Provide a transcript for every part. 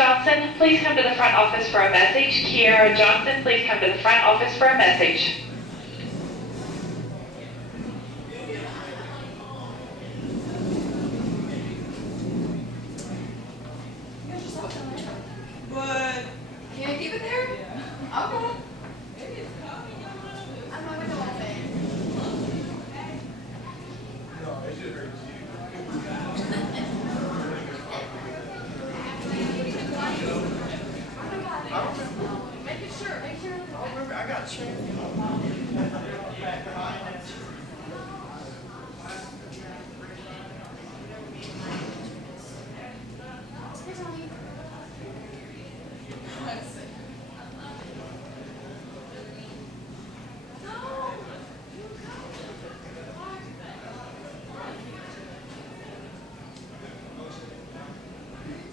Johnson, please come to the front office for a message. Kiara Johnson, please come to the front office for a message. But can you keep it there? Yeah. Okay. I'm not gonna let it. No, it's just very Make sure. I remember, I got you.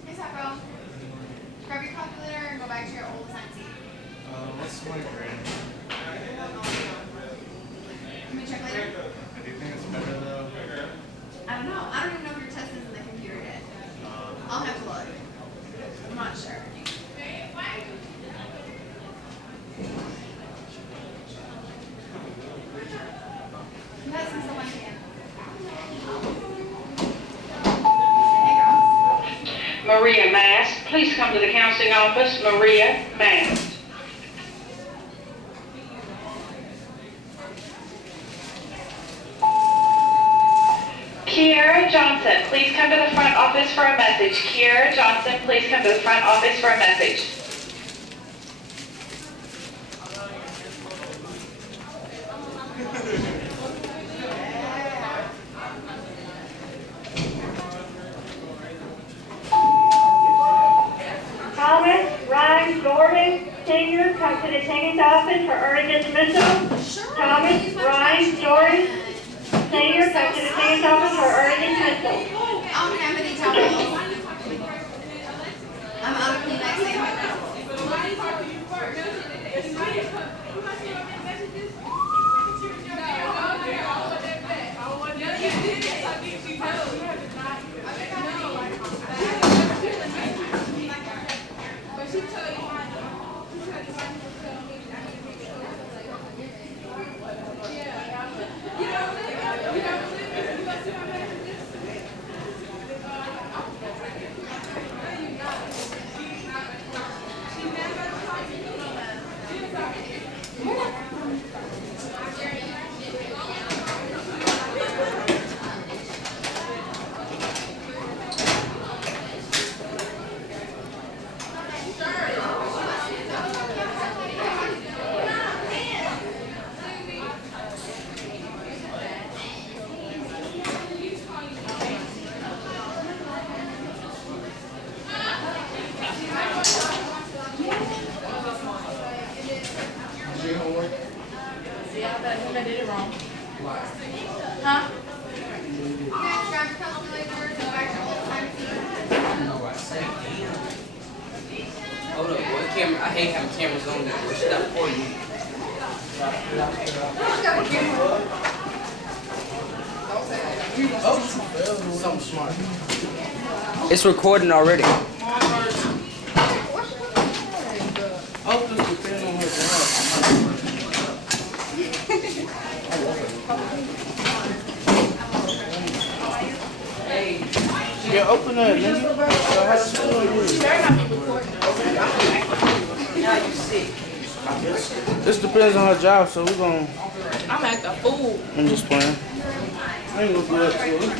Hey, Sacco. Grab your calculator and go back to your old assigned seat. What's 20 grand? Can we check later? Do you think it's better though? I don't know. I don't even know if your test is in the computer yet. I'll have to look. I'm not sure. That's in someone can. Maria Mast, please come to the counseling office. Maria Mast. Kiara Johnson, please come to the front office for a message. Kiara Johnson, please come to the front office for a message. Thomas Ryan Jordan, senior, come to the attendance office for early dismissal. Sure. Thomas Ryan Jordan, senior, come to the attendance office for early dismissal. I don't have any towels. I'm out of Kleenex and my towels. I did it wrong. Huh? You guys grab your calculator, go back to old time seat. Hold up, boy. Camera. I hate having cameras on there. What's that for you? Oh, something smart. It's recording already. Oh, this depends on her job. Yeah, open that, nigga. So how to do it? Now you sick. This depends on her job, so we're gonna. I'm at the food. I'm just playing. I ain't gonna do that to her.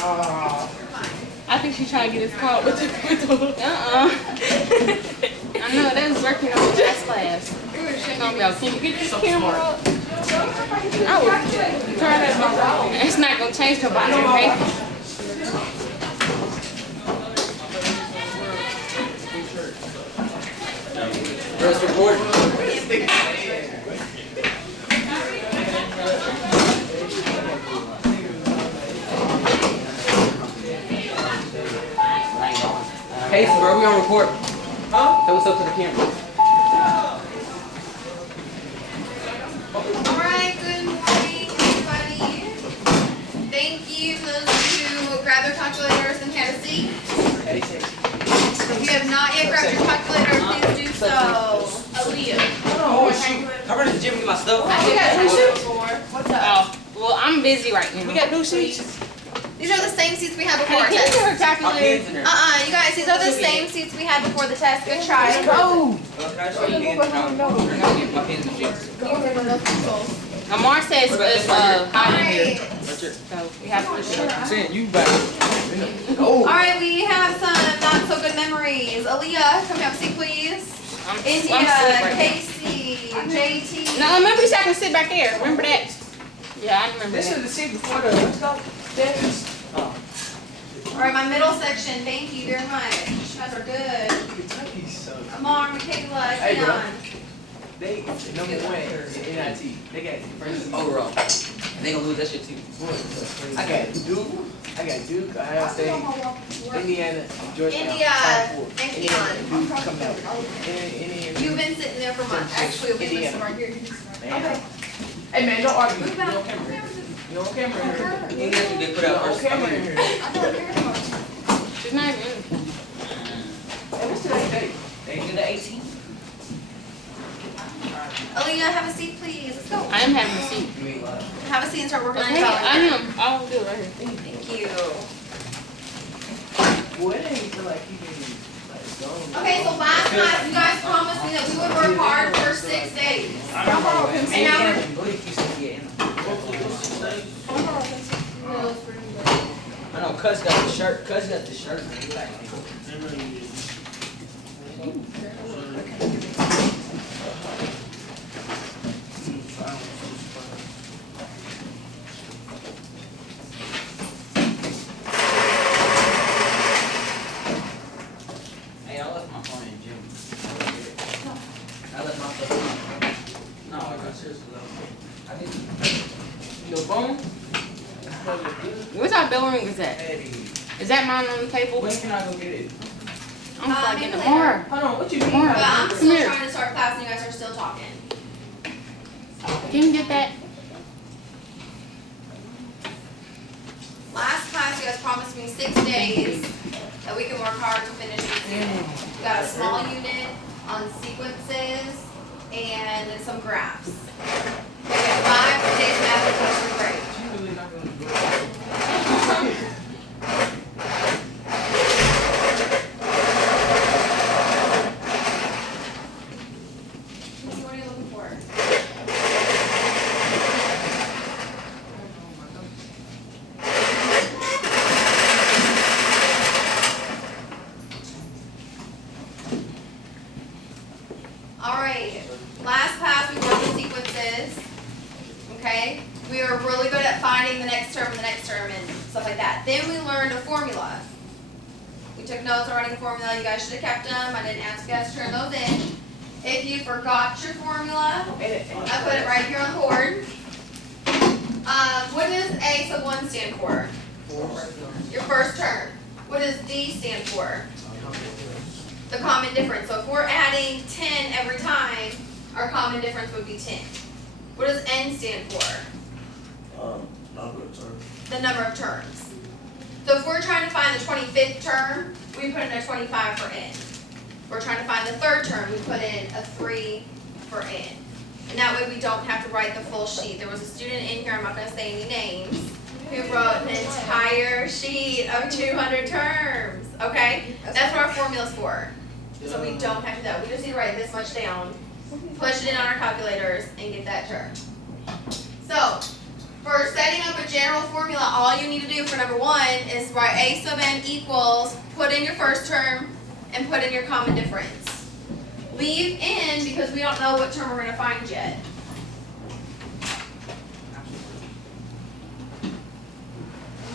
Oh, I think she's trying to get his caught with the I know, they was working on the last class. Talking about, can you get this camera up? I would turn that on. It's not going to change her body, okay? First recording. Hey, bro, we on record. Huh? Say what's up to the camera. Alright, good morning everybody. Thank you for those who grabbed grab their calculators and have a seat. Hey, If you have not yet grabbed your calculator, please do so. Aaliyah. Oh shoot! I run to the gym and get my stuff. We got new sheets. What's up? Oh, well, I'm busy right now. We got new sheets. These are the same seats we had before Hey, our can you get her test. My calculator? pins in there. You guys, these are the same seats we had before the test. Good try. Go. Can I show you pins? No, I gotta get my pins in the sheets. Amar says it's hot in here. Alright. So we have to push it. I'm saying you back. Alright, we have some not so good memories. Aaliyah, come have a seat, please. I'm India, asleep right now. Casey, JT. No, remember you said I can sit back there. Remember that? Yeah, I remember This that. is the seat before the let's go. Steps. Oh. Alright, my middle section. Thank you very much. You guys are good. Kentucky's so. Amar, Michaela, Hey, bro. Keon. They number one in NIT. They got first. Overall. They gonna lose that shit too. I got Duke. I got Duke. Ohio State. Indiana. Georgetown. India Top four. and Indiana. Keon. Duke coming out. Indiana. You've been sitting there for months. Actually, we'll be Indiana. listening right here. Man. Hey man, don't argue. Move You back. on camera. You on camera here. Ain't nothing they put You out on first. camera here. Hey, I don't care anymore. She's not even. what's today's date? They get the 18. Aaliyah, have a seat, please. Let's go. I am having a seat. You ain't lying. Have a seat and start working on Okay, your I calendar. am. I'll do it right here. Thank you. Well, it ain't feel like he been like gone. Okay, so last class, you guys promised me that we would work hard for 6 days. And now we're... Go ahead, you said yeah. I know, Cuz got the shirt. Cuz got the shirt. Hey, I left my phone in the gym. I left my stuff. No, I got seriously left. I didn't. Your phone? Where's our bell ring is at? Hey, Is that mine on the table? when can I go get it? I'm fucking maybe tomorrow. Hold on, what you mean? Tomorrow. But I'm Come still here. trying to start class and you guys are still talking. Can you get that? Last class, you guys promised me 6 days that we can work hard to finish this unit. We got a small unit on sequences and some graphs. We got 5 days math and first grade. You really not gonna do it. What are you looking for? Alright, last class we worked with sequences, okay? We were really good at finding the next term and stuff like that. Then we learned a formula. We took notes on writing a formula, you guys should have kept them, I didn't ask you guys to turn those in. If you forgot your formula, I put it right here on the board. What does A sub 1 stand for? Your first term. What does D stand for? The common difference. So if we're adding 10 every time, our common difference would be 10. What does N stand for? Number of terms. The number of terms. So if we're trying to find the 25th term, we put in a 25 for N. If we're trying to find the third term, we put in a 3 for N. And that way we don't have to write the full sheet. There was a student in here, I'm not going to say any names, who wrote an entire sheet of 200 terms. Okay? That's what our formula's for. So we don't have to do that. We just need to write this much down, push it in on our calculators, and get that term. So, for setting up a general formula, all you need to do for number 1 is write A sub n equals, put in your first term, and put in your common difference. Leave in because we don't know what term we're going to find yet.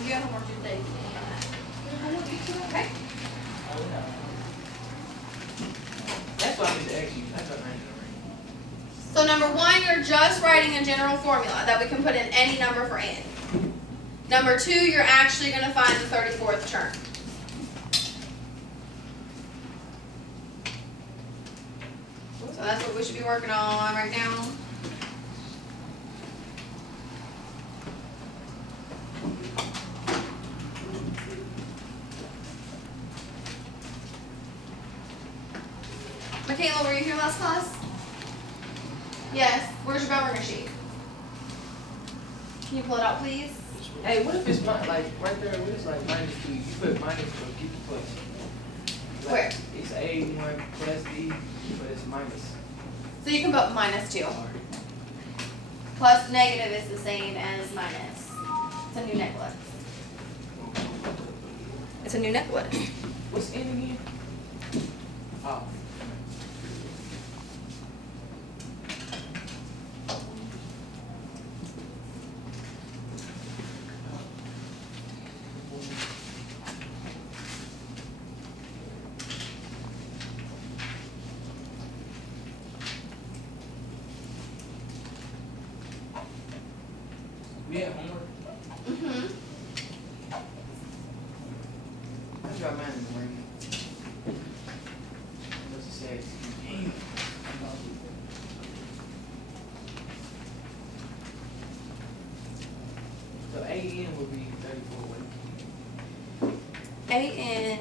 You have homework today. Okay. That's why I need to ask you. That's what I need to read. So number 1, you're just writing a general formula that we can put in any number for n. Number 2, you're actually going to find the 34th term. So that's what we should be working on right now. Michaela, were you here last class? Yes. Where's your governor sheet? Can you pull it out, please? Hey, what if it's like right there? What is like -2? You put minus, but keep the plus. Like, Where? It's A1 plus D, but it's minus. So you can put -2. Plus negative is the same as minus. It's a new necklace. It's a new necklace. What's N again? Oh. We had homework. Mm-hmm. I got mine in the morning. What's it say? So AN would be 34. AN,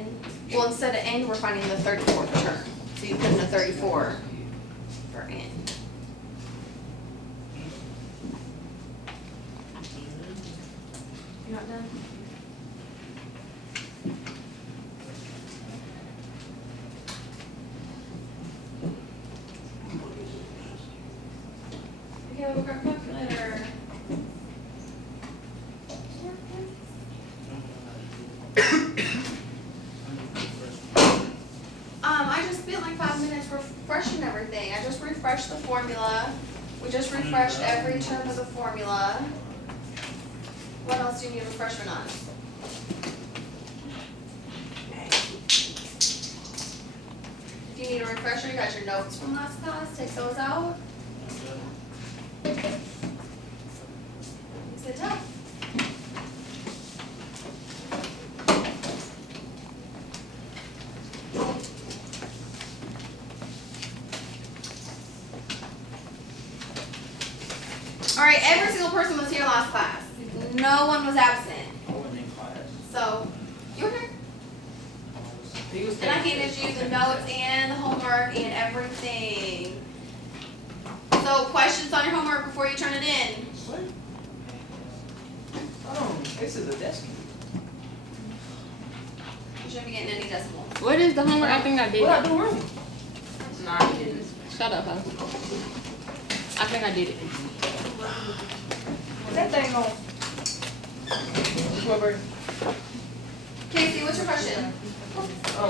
well, instead of N, we're finding the 34th term. So you put in a 34 for N. You're not done? Okay, we'll grab a calculator. I just spent like 5 minutes refreshing everything. I just refreshed the formula. We just refreshed every term of the formula. What else do you need a refreshment on? If you need a refresher, you got your notes from last class. Take those out. Is it tough? All right, every single person was here last class. No one was absent. I wasn't in class. So, you were here. He was And I handed you the notes and the homework and everything. So, questions on your homework before you turn it in. What? Hold on. This is a desk. You shouldn't be getting any decimals. What is the homework? I think I did. What I do wrong? No, I didn't. Shut up, huh? I think I did it. That thing on. What, Bertie? Casey, what's your question? I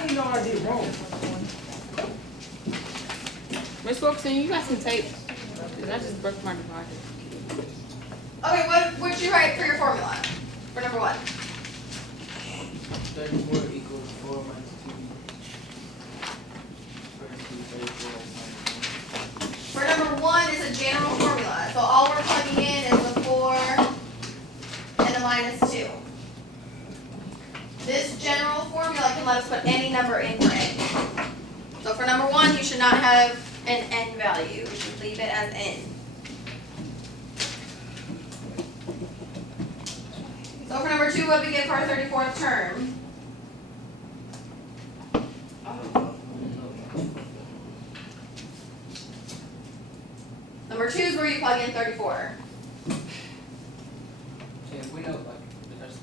didn't know I did wrong. Miss Wilkerson, you got some tape. 'Cause I just broke my divider. Okay, what'd you write for your formula? For number 1. 34 equals 4 minus 2. First 34 minus For number 1, it's a general formula. So all we're plugging in is the 4 and the -2. This general formula can let us put any number in for n. So for number 1, you should not have an n value. You should leave it as n. So for number 2, what do we get for our 34th term? Number 2 is where you plug in 34. Yeah, we know, like, there's,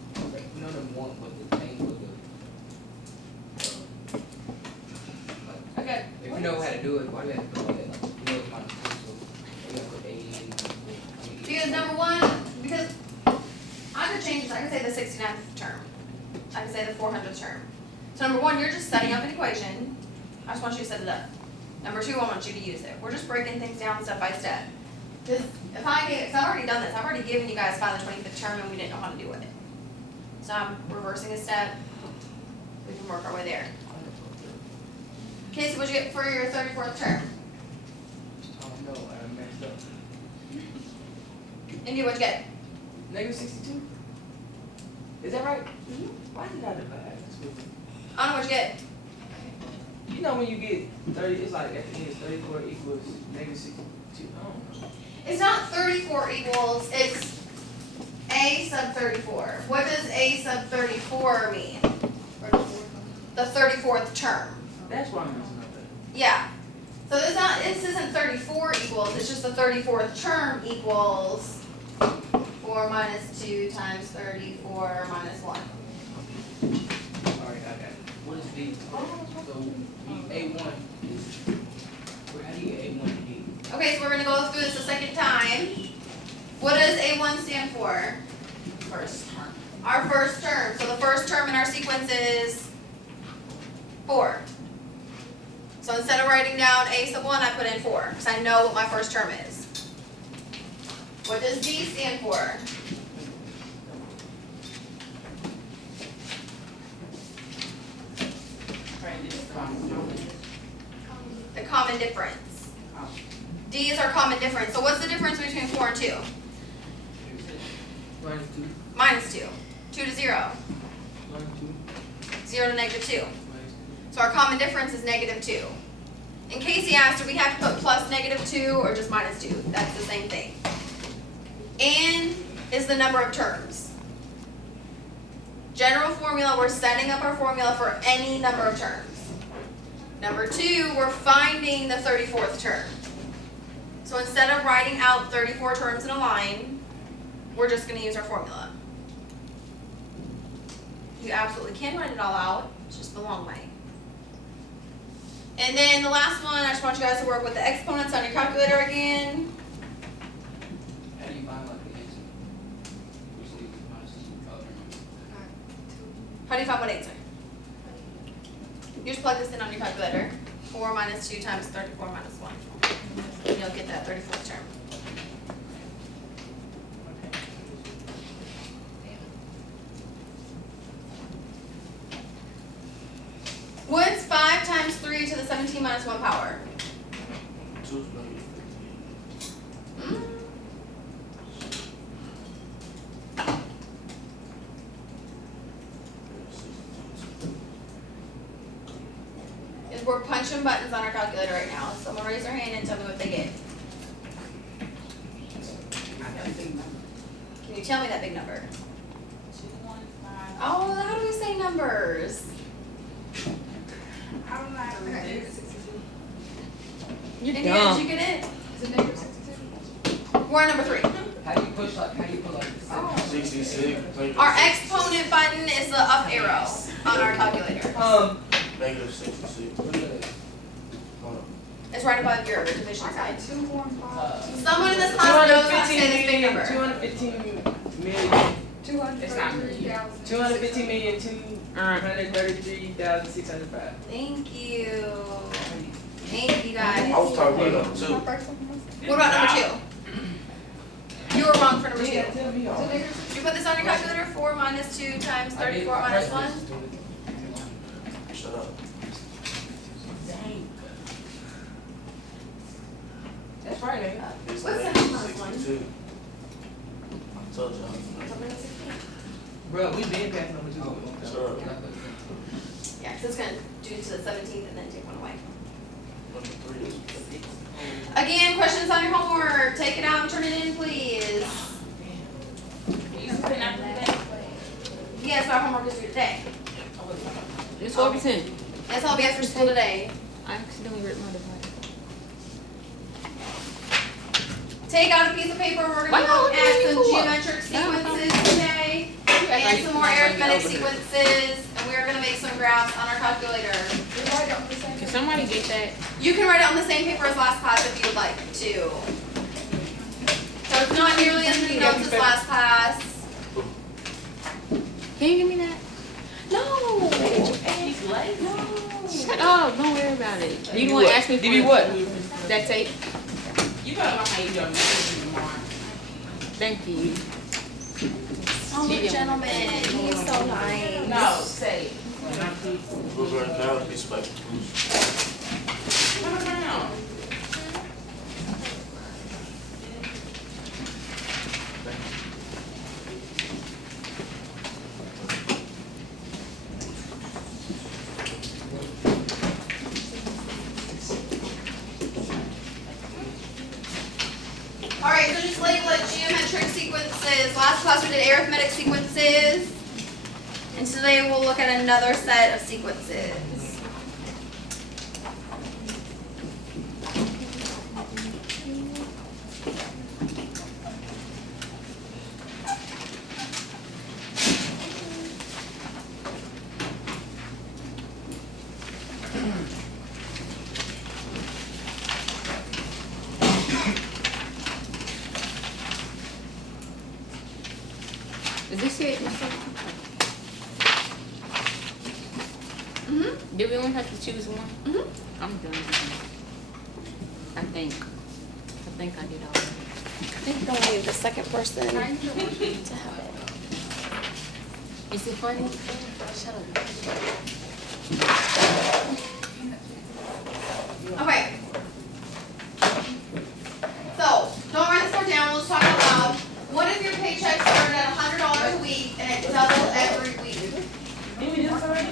we know number one, what the thing was, like, Okay. if you know how to do it, why do you have to put all that, like, you know it's minus two, so you gotta put A in, I mean, Because number 1, because I could change this. I could say the 69th term. I could say the 400th term. So number 1, you're just setting up an equation. I just want you to set it up. Number 2, I want you to use it. We're just breaking things down step by step. Because if I've already done this. I've already given you guys find the 25th term and we didn't know how to do it. So I'm reversing a step. We can work our way there. Okay, so what'd you get for your 34th term? Oh no, I messed up. India, what'd you get? -62? Is that right? Why did I divide? That's weird. I don't know what'd you get. You know when you get 30, it's like at the end, 34 equals -62. I don't know. It's not 34 equals, it's A sub 34. What does A sub 34 mean? The 34th term. That's why I'm messing up at. Yeah. So this isn't 34 equals, it's just the 34th term equals 4 minus 2 times 34 minus 1. Alright, I got it. What is D? So, A1 is, how do you get A1 and D? Okay, so we're gonna go through this a second time. What does A1 stand for? First term. Our first term. So the first term in our sequence is 4. So instead of writing down A sub 1, I put in 4, because I know what my first term is. What does D stand for? Right, this is common. The common difference. D is our common difference. So what's the difference between 4 and 2? Minus 2. Minus 2. 2 to 0. Minus 2. 0 to negative 2. Minus 2. So our common difference is negative 2. In case he asked, do we have to put plus negative 2 or just minus 2? That's the same thing. And is the number of terms. General formula, we're setting up our formula for any number of terms. Number 2, we're finding the 34th term. So instead of writing out 34 terms in a line, we're just going to use our formula. You absolutely can write it all out, it's just the long way. And then the last one, I just want you guys to work with the exponents on your calculator again. How do you find like the answer? Which is minus 2. How do you find what answer? You just plug this in on your calculator. 4 minus 2 times 34 minus 1. And you'll get that 34th term. What's 5 times 3 to the 17 minus 1 power? 2 is negative 15. Hmm? Is we're punching buttons on our calculator right now. Someone raise their hand and tell me what they get. I got a big number. Can you tell me that big number? 215. Oh, how do we say numbers? Okay. Indiana, did you get it? Is it negative 62? We're on number 3. How do you push like, how do you put like the 66. Our exponent button is the up arrow on our calculator. Negative 66. Hold on. It's right above your division sign. 215. Someone in this class knows how to say this big number. 215 million. It's not me. 215 million 233,605. Thank you. Thank you guys. I was talking about number 2. What about number 2? You were wrong for number 2. Yeah, tell me all. Did you put this on your calculator? 4 minus 2 times 34 minus 1? Shut up. Dang. That's right, ain't it? It's What's negative that minus 1? 62. I told y'all. Bro, we been past number 2. Shut up. Yeah, because it's going to do to the 17th and then take 1 away. Number 3 is Again, questions on your homework. Take it out and turn it in, please. You sitting after that? Yes, our homework is due today. It's 4%. That's all we have for school today. I accidentally ripped my divider. Take out a piece of paper. We're Why going to y'all look looking at at me some for? geometric sequences today. And some more arithmetic sequences. And we are going to make some graphs on our calculator. Can somebody get that? You can write it on the same paper as last class if you would like to. So it's not nearly as many notes as last class. Can you give me that? No. He's late. Shut up. Don't worry about it. Give You me want to what? ask me for Give me what? that tape? You better learn how you do your messaging tomorrow. Thank you. Oh, the gentleman. He's so nice. No, say. We're going to count these papers. Turn around. Alright, so just label it geometric sequences. Last class we did arithmetic sequences. And today we'll look at another set of sequences. said myself. Mhm. Do we only have to choose one? Mhm. I'm done. I think I did all. I think we don't need the second person to have it. Is it funny? Shut up. Okay. So, don't write this part down, let's talk out loud. What if your paycheck started at $100 a week and it doubled every week?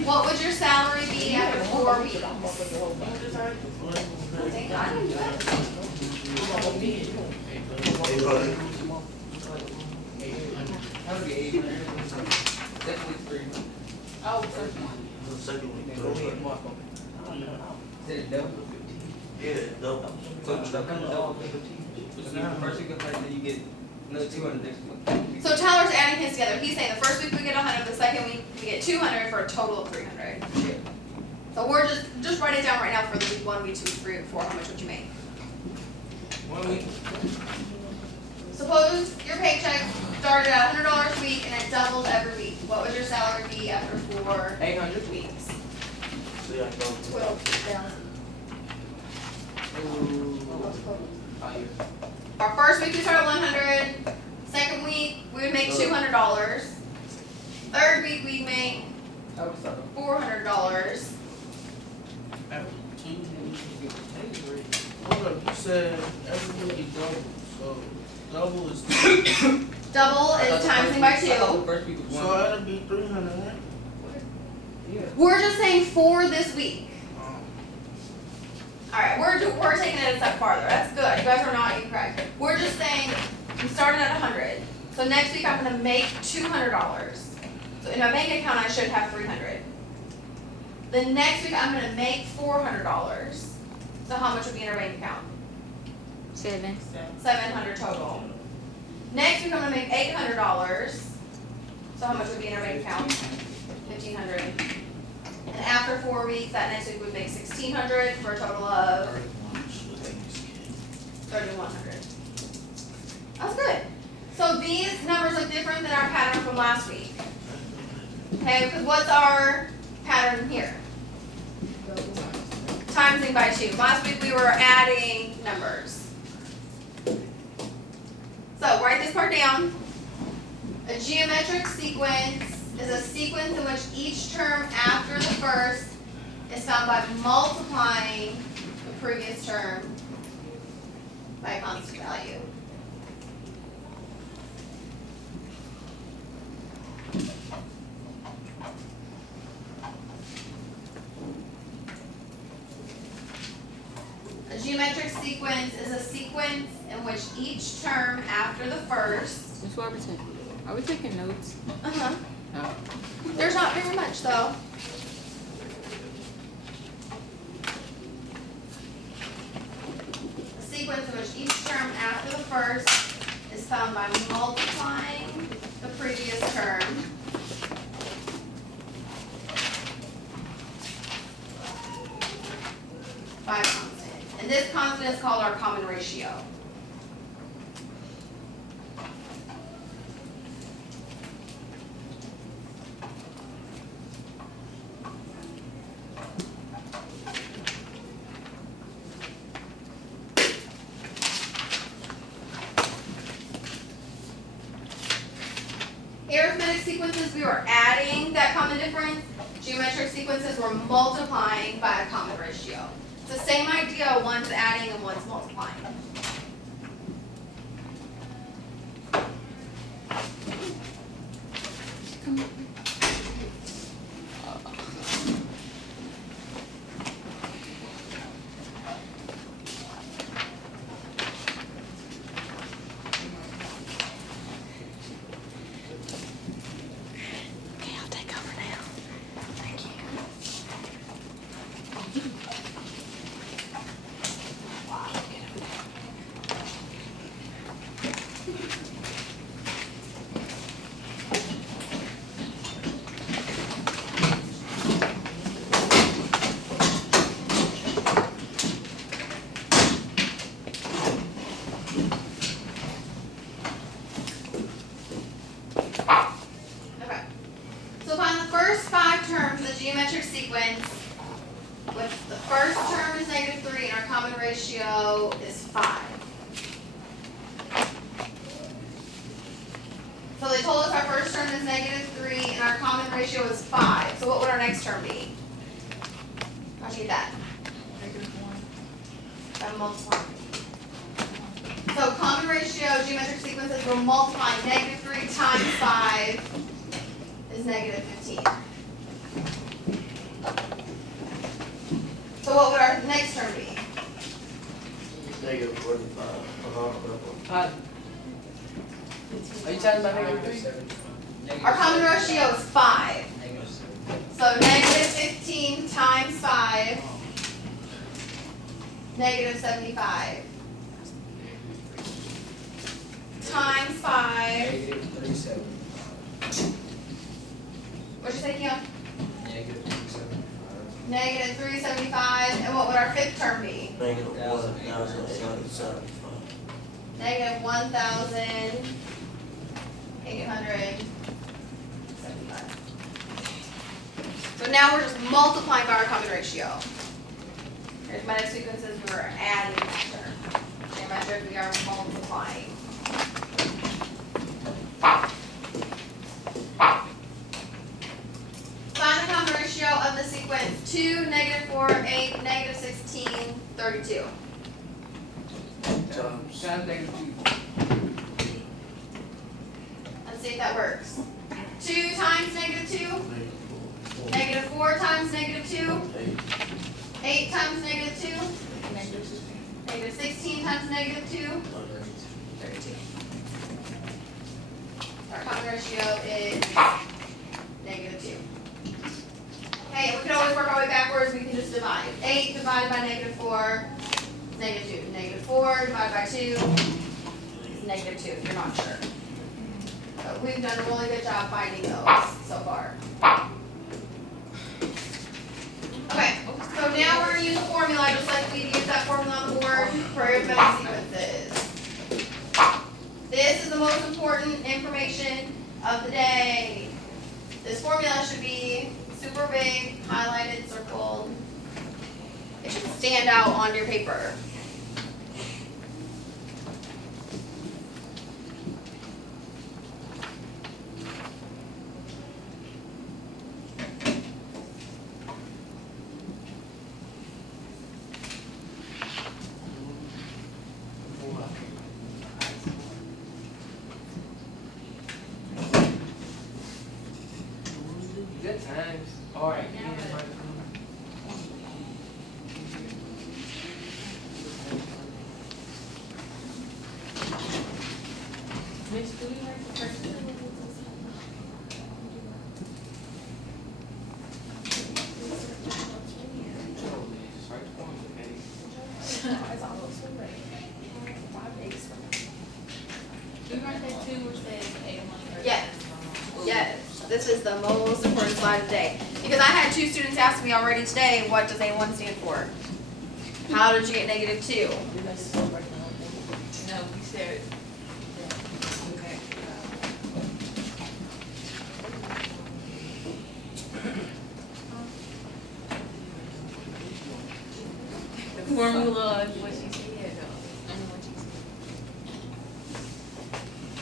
What would your salary be after 4 weeks? Hey, buddy. That would be 800. Definitely 300. Oh, The second week. Then go ahead and mark on it. Did it double? Yeah, double. So it's double 15. So the first week of pay, then you get another 200 next week. so Tyler's adding his together. He's saying the first week we get 100, the second week we get 200 for a total of 300. Yeah. So we're just write it down right now for the week 1, week 2, week 3, week 4, how much would you make? 1 week. Suppose your paycheck started at $100 a week and it doubled every week. What would your salary be after 4 800. weeks? See, I go. 12,000. Ooh. Oh, yeah. Our first week we start at 100. Second week we would make $200. Third week we make I would start off. $400. Hold up, you said everybody double, so double is, Double I thought is the times first by week- I thought 2. the first week was so 1. that'd be 300, right? Yeah. We're just saying for this week. Um, Alright, we're taking it a step farther. That's good. You guys are not incorrect. We're just saying we started at 100. So next week I'm gonna make $200. So in my bank account I should have 300. The next week I'm gonna make $400. So how much would be in our bank account? 7. 700 total. Next week I'm gonna make $800. So how much would be in our bank account? 1,500. And after 4 weeks, that next week would make 1,600 for a total of 3,100. That's good. So these numbers look different than our pattern from last week. Okay, because what's our pattern here? Timesing by 2. Last week we were adding numbers. So write this part down. A geometric sequence is a sequence in which each term after the first is found by multiplying the previous term by a constant value. A geometric sequence is a sequence in which each term after the first. That's what we're taking. Are we taking notes? Uh-huh. No. There's not very much though. A sequence in which each term after the first is found by multiplying the previous term by a constant. And this constant is called our common ratio. Arithmetic sequences, we were adding that common difference. Geometric sequences, we're multiplying by a common ratio. It's the same idea, one's adding and one's multiplying. Okay, I'll take over now. Thank you. find the first 5 terms of the geometric sequence, which the first term is -3 and our common ratio is 5. So they told us our first term is -3 and our common ratio is 5. So what would our next term be? How'd you get that? By multiplying. So common ratio, geometric sequences, we're multiplying -3 times 5 is -15. So what would our next term be? -45. Are you talking about -3? Our common ratio is 5. So -15 times 5, -75. Times 5. What'd you say, Keon? -375. And what would our fifth term be? -1,875. -1,875. So now we're just multiplying by our common ratio. Here's my next sequences, we're adding that term. Geometric, we are multiplying. Find the common ratio of the sequence 2, -4, 8, -16, 32. Times -2. Let's see if that works. 2 times -2, -4 times -2, 8 times -2, -16 times -2, 32. Our common ratio is -2. Okay, and we can always work our way backwards, we can just divide. 8 divided by -4 is -2. -4 divided by 2 is -2, if you're not sure. So we've done a really good job finding those so far. Okay, so now we're gonna use a formula just like we used that formula on the board for arithmetic sequences. This is the most important information of the day. This formula should be super big, highlighted, circled. It should stand out on your paper. Good times. All right. Mitch, do we have the person? Do we write that too, which says 801? Yes. Yes, this is the most important slide of the day. Because I had 2 students ask me already today, what does A1 stand for? How did you get -2? No, we said. Okay. The formula is what she said, though. I know what she said.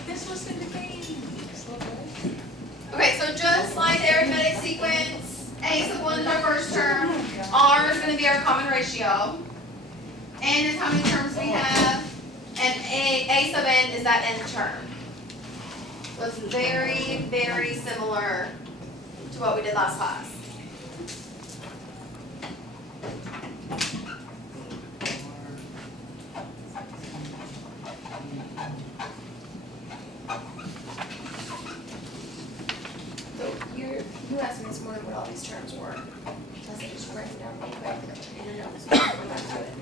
This was in the game. Okay, so just like the arithmetic sequence, A sub 1 is our first term, R is going to be our common ratio, N is how many terms we have, and A sub N is that nth term. So it's very, very similar to what we did last class. So you asked me this morning what all these terms were. So I said just write them down real quick in your notes. We'll come back to it.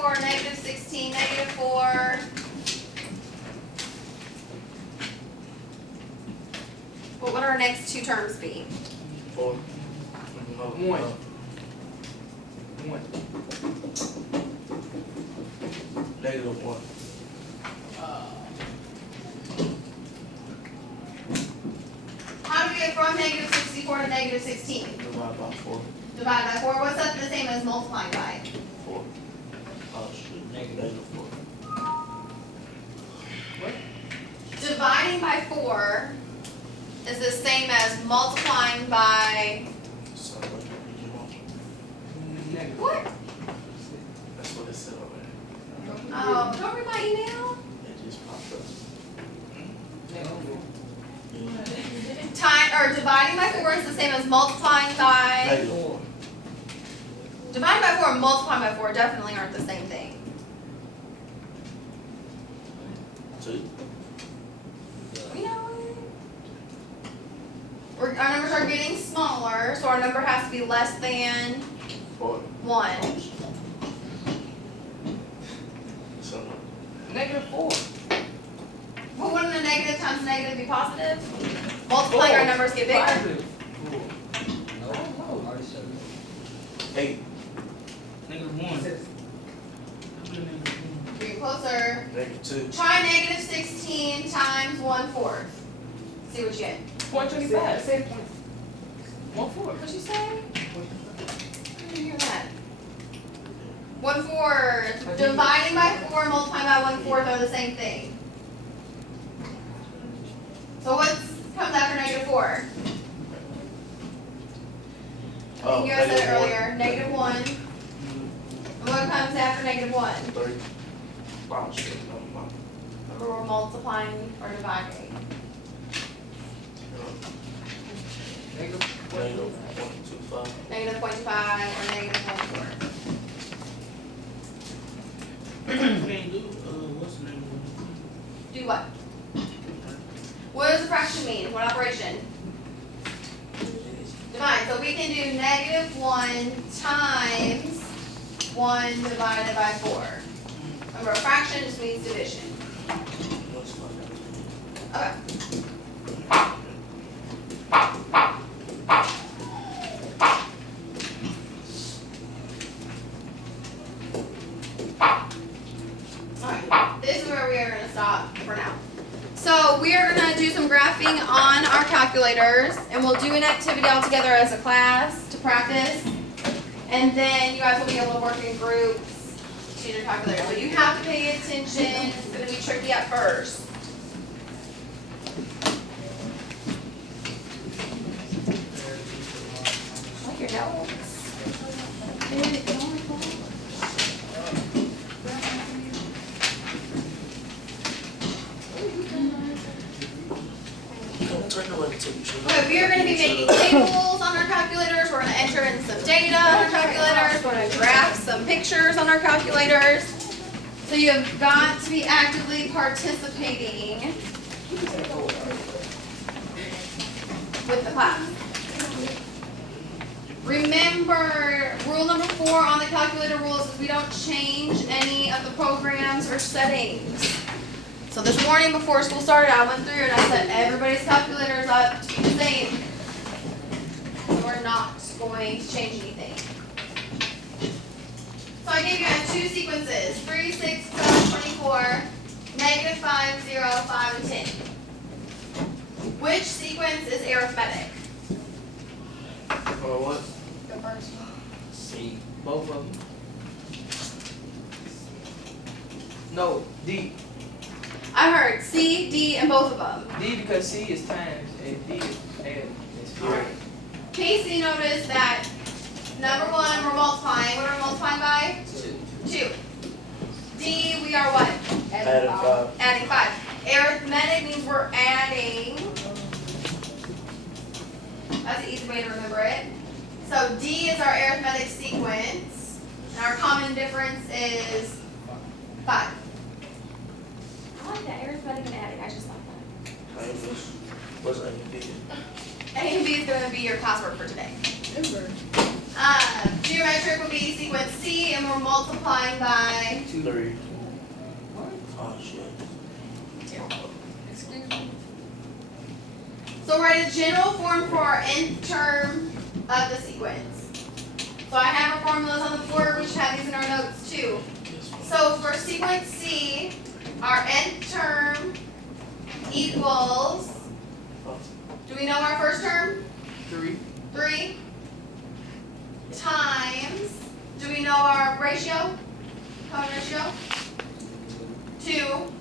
-4, -16, -4. What would our next two terms be? 4. No, One. no. 1. -1. How do we get from -64 to -16? Divide by 4. Divide by 4. What's that the same as multiplying by? 4. Oh shit. Negative. -4. Dividing by 4 is the same as multiplying by So what do you want? Negative. what? That's what it said already. Oh, don't read my email. It just popped up. Negative. Dividing by 4 is the same as multiplying by. -4. Dividing by 4 and multiplying by 4 definitely aren't the same thing. 2. You know, our numbers are getting smaller, so our number has to be less than 4. 1. So -4. Well, wouldn't a negative times negative be positive? Multiplying our numbers get bigger. Positive. 4. No, already said it. 8. -1. Getting closer. -2. Try -16 times 1/4. See what you get. 125. Say 1/4. What'd you say? I didn't hear that. 1/4. Dividing by 4 and multiplying by 1/4 are the same thing. So what comes after -4? I think you guys said it earlier. -1. And what comes after -1? 3. Wow, shit. Never mind. Remember, we're multiplying or dividing. Negative. -125. -0.25 or -1/4. Can't do, what's the name Do what? What does a fraction mean? What operation? Divide. So we can do -1 times 1 divided by 4. Remember, a fraction just means division. What's my name? Okay. Alright, this is where we are going to stop for now. So we are going to do some graphing on our calculators, and we'll do an activity all together as a class to practice. And then you guys will be able to work in groups to use your calculator. So you have to pay attention. It's going to be tricky at first. Like your notes. Turn away the TV. Okay, we are going to be making tables on our calculators. We're going to enter in some data on our calculators. We're going to graph some pictures on our calculators. So you have got to be actively participating with the class. Remember, rule number 4 on the calculator rules is we don't change any of the programs or settings. So this morning before school started, I went through and I set everybody's calculators up to be the same. So we're not going to change anything. So I gave you guys 2 sequences, 3, 6, 12, 24, -5, 0, 5, and 10. Which sequence is arithmetic? Or what? The first one. C. Both of them. No, D. I heard C, D, and both of them. D because C is times and D is add. Alright. Casey noticed that number 1 we're multiplying. What are we multiplying by? 2. D, we are what? Adding 5. Adding 5. Arithmetic means we're adding. That's an easy way to remember it. So D is our arithmetic sequence. And our common difference is 5. I like that, arithmetic and adding. I just like that. What's A and B? A and B is going to be your classwork for today. Geometric would be sequence C, and we're multiplying by 3. Oh, shit. So write a general form for our nth term of the sequence. So I have our formulas on the board. We should have these in our notes too. So for sequence C, our nth term equals, do we know our first term? 3. 3 times, do we know our ratio? Common ratio? 2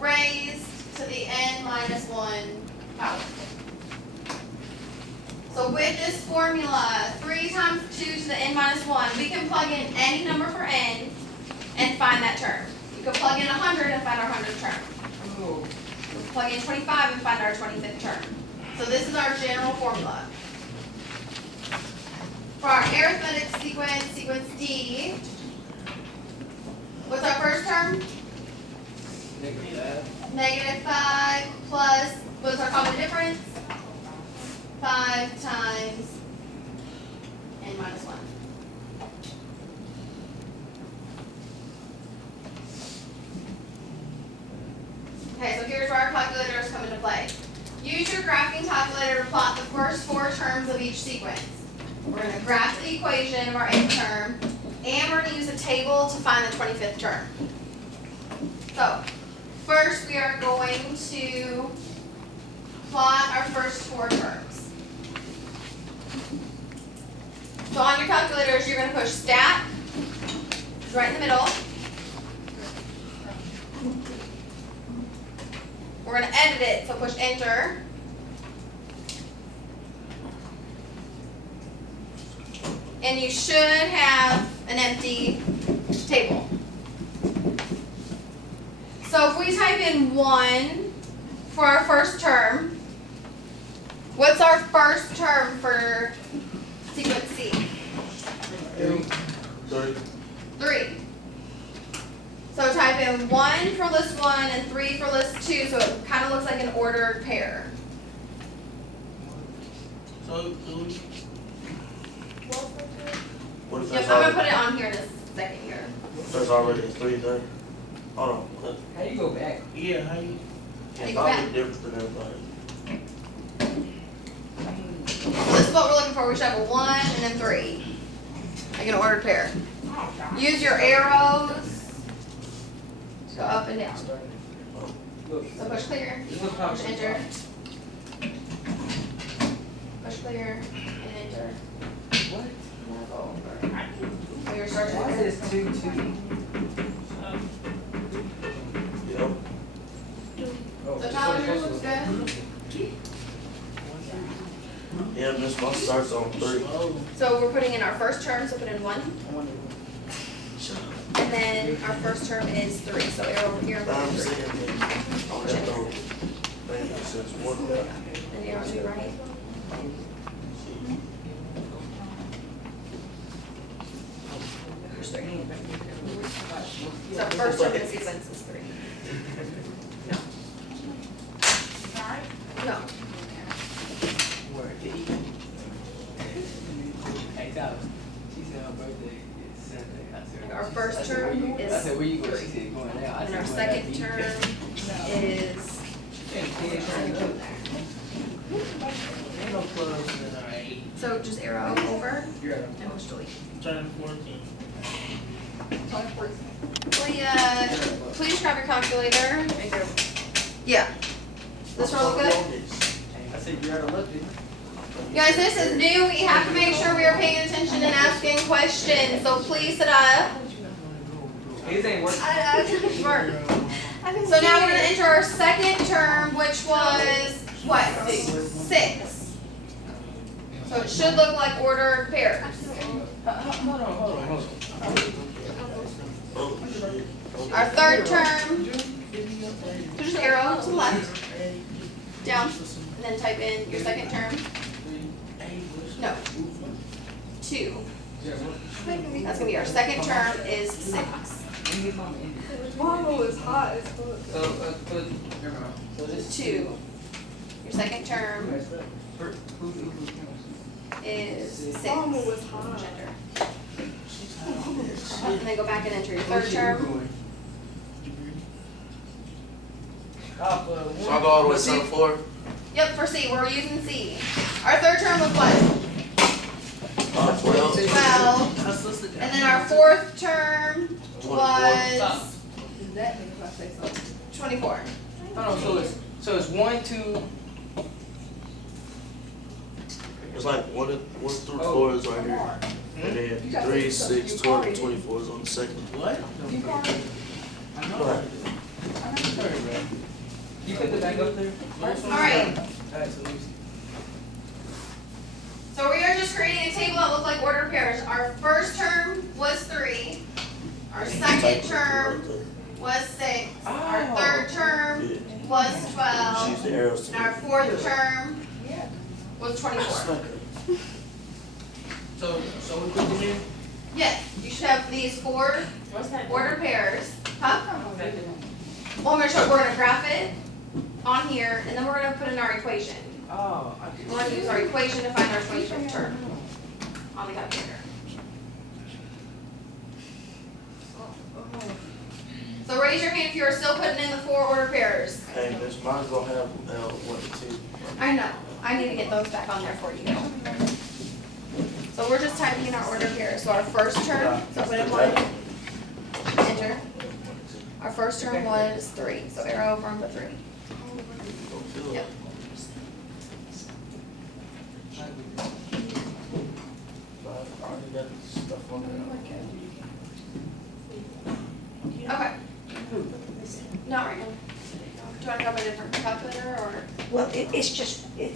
raised to the n minus 1 power. So with this formula, 3 times 2 to the n minus 1, we can plug in any number for n and find that term. You could plug in 100 and find our 100th term. Oh. We can plug in 25 and find our 25th term. So this is our general formula. For our arithmetic sequence, sequence D, what's our first term? Negative 5 plus, what's our common difference? 5 times n minus 1. Okay, so here's where our calculators come into play. Use your graphing calculator to plot the first 4 terms of each sequence. We're going to graph the equation of our nth term, and we're going to use a table to find the 25th term. So, first we are going to plot our first 4 terms. So on your calculators, you're going to push stat, which is right in the middle. We're going to edit it, so push enter. And you should have an empty table. So if we type in 1 for our first term, what's our first term for sequence C? 3. 3. So type in 1 for list 1 and 3 for list 2, so it kind of looks like an ordered pair. So, do we? What if Yep, that's I'm going to already, put it on here in a second here. that's already 3 there? Hold on. What? How you go back? Yeah, how you? How you It's go probably back? different than everybody. This is what we're looking for. We should have a 1 and then 3. Like an ordered pair. Use your arrows to go up and down. Look, So push clear, look how push enter. Push clear and enter. What? Now go over. So you're starting Why to is this 2, 2? Yep. Oh, So Tyler, yours looks good. Yeah, Miss Month starts on 3. So we're putting in our first term, so put in 1. And then our first term is 3, so arrow over here and put I'm in 3. saying that on that though, thing that says 1. And arrow to the right. Push 3. So our first term in the sequence is 3. No. Hey, Tyler. She said her birthday is Saturday. I said, Our first term is I said, where you going? She 3. said, going out. I And said, our going second out. term is Ain't no clubs in our age. so just arrow over You're right. and push delete. Turn 14. Please grab your calculator and go. Yeah. This one look good? I said, you're out of luck, dude. Guys, this is new. We have to make sure we are paying attention and asking questions. So please sit up. His ain't working. Smart. So now we're gonna enter our second term, which was what? 6. So it should look like ordered pairs. Hold on. Oh, shit. Okay. Our third term, just arrow to the left, down, and then type in your second term. No. 2. That's gonna be our second term is 6. Mama was hot as fuck. So, so this 2. Your second term Who's is 6. Mama was hot. Gender. And then go back and enter your third term. So I go all the way to 4. Yep, for C, we're using C. Our third term was what? 12. 12. And then our fourth term was 24. Oh, so it's 1, 2. It's like 1 through 4 is right here. And then 3, 6, 12, and 24 is on the second. What? I know. Right. You put the back up there? Alright, Alright, so let me see. so we are just creating a table that looks like order pairs. Our first term was 3. Our second term was 6. Our third term was 12. Use the arrows And our fourth term was 24. So we put them in? Yes, you should have these 4 order pairs. Huh? Well, we're gonna graph it on here, and then we're gonna put in our equation. Oh, I We're gonna use our equation to find our 25th term on the calculator. So raise your hand if you're still putting in the 4 order pairs. Hey, Miss, mine's gonna have L 1 and 2. I know, I need to get those back on there for you. So we're just typing in our order pairs. So our first term, so put in 1, enter. Our first term was 3, so arrow over on the 3. Yep. I already got stuff on there. Okay. Not right now. Do you want to go with a different calculator or? Well, it's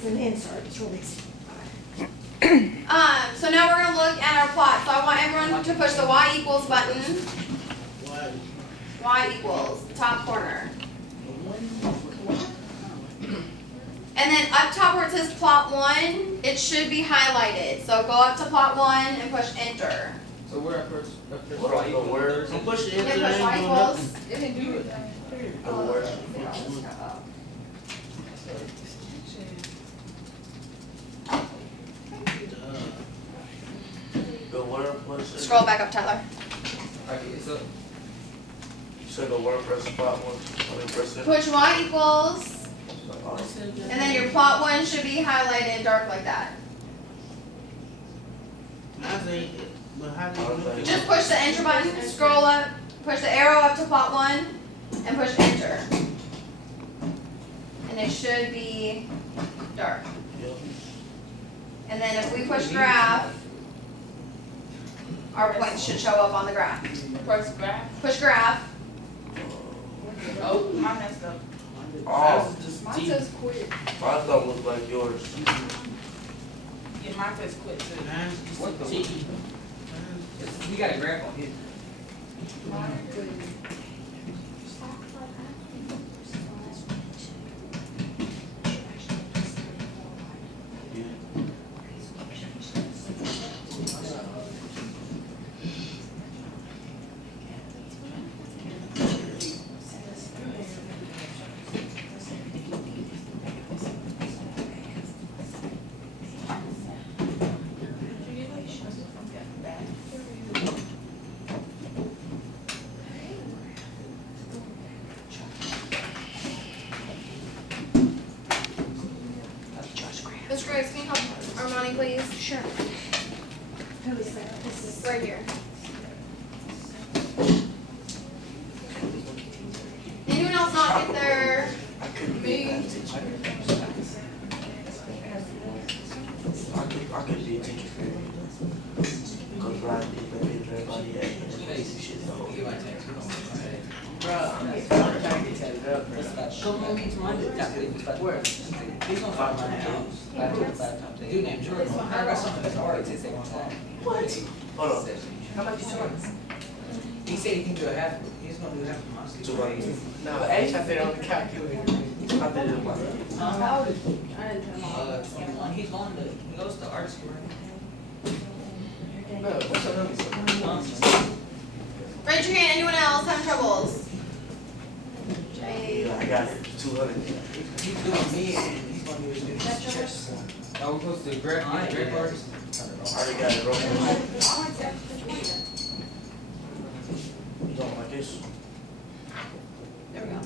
an insert, it's really. So now we're gonna look at our plot. So I want everyone to push the Y equals button. Y equals, top corner. And then up top where it says plot 1, it should be highlighted. So go up to plot 1 and push enter. So we're at first. What do I go where? I'm pushing Yeah, into push Y equals. It didn't do it. Go where? Go where? Press it? Scroll back up, Tyler. Okay, so You said go where? Press plot 1. I mean, press it. Push Y equals, Oh, and then your plot 1 should be highlighted dark like that. I think, but how do you do it? Just push the enter button, scroll up, push the arrow up to plot 1, and push enter. And it should be dark. yeah. And then if we push graph, our points should show up on the graph. Press graph. Push graph. Oh, mine messed up. Oh, Mine says quit. I thought looked like yours. Yeah, mine says quit too. Mine's What the- T. we got a graph on here. Mr. Graves, can you help Armani, please? Sure. Right here. Anyone else not get their I couldn't be a teacher. I could be a teacher for you. Because Ryan did that with everybody at and shit. Come on, meet Monday. Where? He's gonna find my house. Dude named Jordan. I got something that's already said one time. What? Hold on. How much you charge? He said he can do a half. He's gonna do half of mine. 200. No, H, I said on the calculator. I did it myself. How old is he? I didn't turn mine on. 21. He goes to art school. No, what's your number? Raise your hand, anyone else having troubles? Jay. Yeah, I got it. 200. He's doing me and he's funny is this chest one. Are we supposed to grab, I grab parties? I already got it, bro. You don't like this? There we go.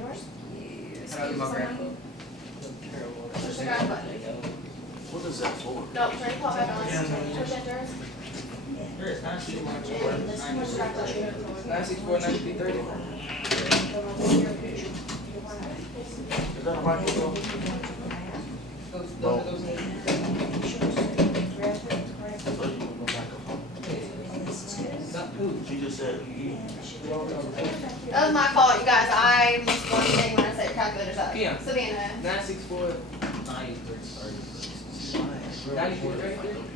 Yours? How do I get my grab? Push the grab button. What is that for? No, turn the clock back on. Push enter. There is not shit. Push the grab button. 964, 9330. Is that a microphone? No. So you want no microphone? She just said, That was my fault, you guys. I missed one thing when I set your calculators up. Yeah. Savannah. 964, 9330.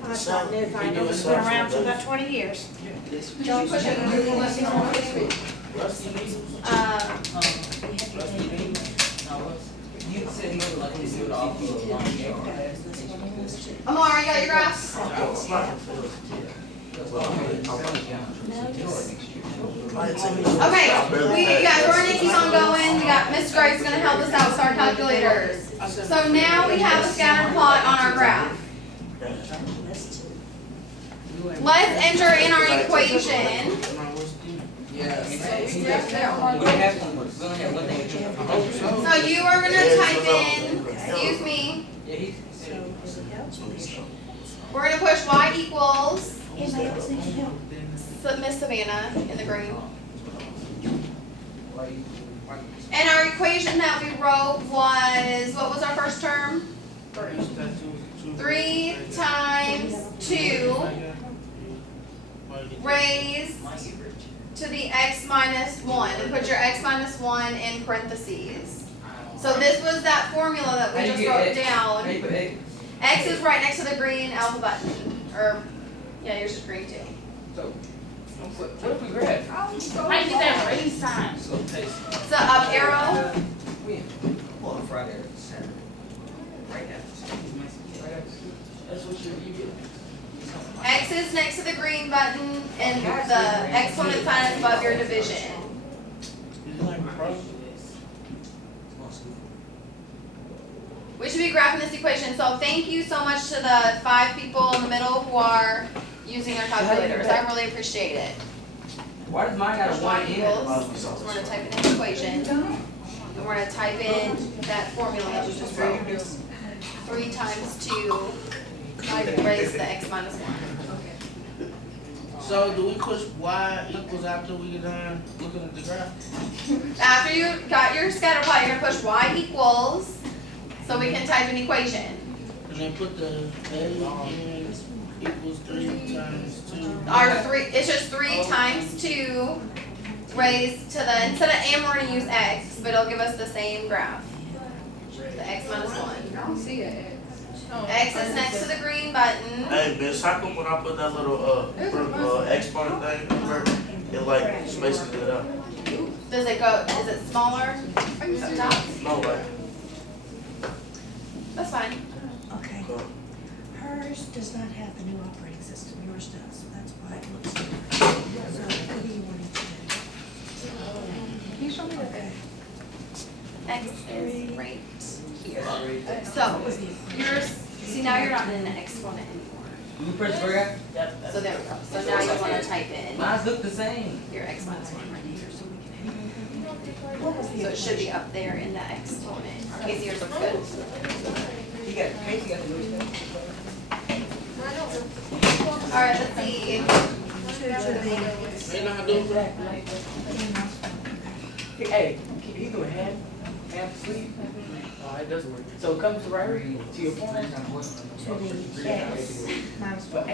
I thought new finder has been around for about 20 years. Did you push it? Let me know. Rusty needles? Rusty needles? You said you would like to do it off of the line. Amar, you got your graphs? I'm not gonna feel it. Okay, you guys, we're gonna keep on going. We got Miss Grace gonna help us out with our calculators. So now we have a scatter plot on our graph. Let's enter in our equation. We don't have one thing. So you are gonna type in, excuse me, Yeah, he we're gonna push y equals, Anybody else need help? Miss Savannah in the green. And our equation that we wrote was, what was our first term? 3 times 2 raised to the x minus 1, and put your x minus 1 in parentheses. So this was that formula that we just wrote down. Hey, but hey, X is right next to the green alpha button, or, yeah, yours is green too. So, what if we grab? How you get that raise time? so taste. It's the up arrow. Well, Friday or Saturday. Right after. That's what you get. X is next to the green button, and the exponent sign is above your division. We should be graphing this equation, so thank you so much to the 5 people in the middle who are using our calculators. I really appreciate it. Why does mine got a one in it? Equals, so we're gonna type in an equation, and we're gonna type in that formula that we just wrote. 3 times 2, raise the x minus 1. So do we push y equals after we get done looking at the graph? After you got your scatter plot, you're gonna push y equals, so we can type an equation. And then put the a in equals 3 times 2. Our 3, it's just 3 times 2 raised to the, instead of m, we're gonna use x, but it'll give us the same graph. The x minus 1. I don't see it. X is next to the green button. Hey, bitch, how come when I put that little, exponent thing over, it like spaces it out? Does it go, is it smaller up top? No, like, That's fine. Okay. Hers does not have the new operating system, yours does, so that's why it looks different. So what do you want it to do? Can you show me that? Okay. X is right here. So, yours, see now you're not in an exponent anymore. You press graph? So there we go. So now you wanna type in Mine look the same. your x minus 1 right here, so we can have. What was the So it should be up there in the exponent. Casey, yours looks good. He got, Casey got the new stuff. Alright, let's see. Ain't know how to do it. Hey, he's doing half sleep. Oh, it doesn't work. So it comes right here to your phone. to the x minus For 1? A,